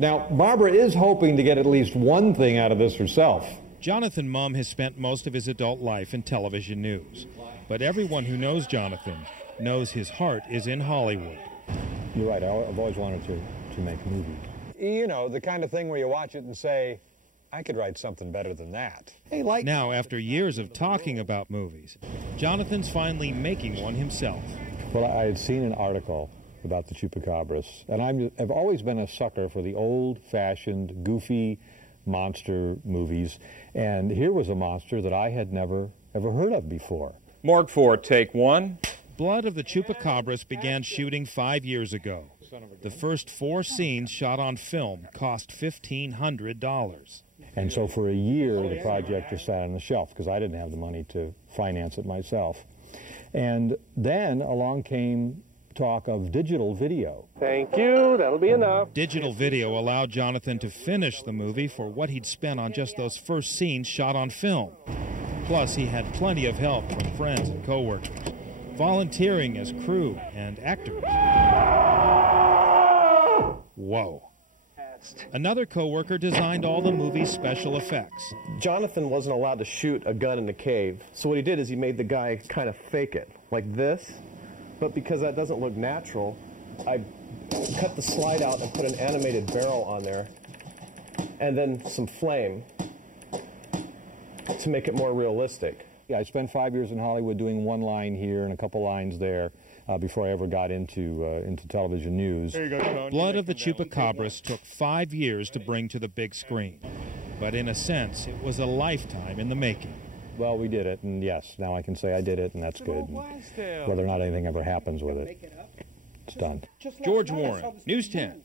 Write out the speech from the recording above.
Now, Barbara is hoping to get at least one thing out of this herself. Jonathan Mumm has spent most of his adult life in television news. But everyone who knows Jonathan knows his heart is in Hollywood. You're right. I've always wanted to make movies. You know, the kind of thing where you watch it and say, I could write something better than that. Hey, now, after years of talking about movies, Jonathan's finally making one himself. Well, I had seen an article about the Chupacabras, and I've always been a sucker for the old-fashioned, goofy monster movies, and here was a monster that I had never, ever heard of before. Morgue 4, take 1. Blood of the Chupacabras began shooting 5 years ago. The first 4 scenes shot on film cost $1,500. And so for a year, the project just sat on the shelf because I didn't have the money to finance it myself. And then along came talk of digital video. Thank you, that'll be enough. Digital video allowed Jonathan to finish the movie for what he'd spent on just those first scenes shot on film. Plus, he had plenty of help from friends and co-workers, volunteering as crew and actors. Whoa. Another co-worker designed all the movie's special effects. Jonathan wasn't allowed to shoot a gun in the cave, so what he did is he made the guy kind of fake it, like this. But because that doesn't look natural, I cut the slide out and put an animated barrel on there, and then some flame to make it more realistic. Yeah, I spent 5 years in Hollywood doing one line here and a couple lines there before I ever got into television news. There you go, Tony. Blood of the Chupacabras took 5 years to bring to the big screen. But in a sense, it was a lifetime in the making. Well, we did it, and yes, now I can say I did it, and that's good. And whether or not anything ever happens with it, it's done. George Warren, News 10.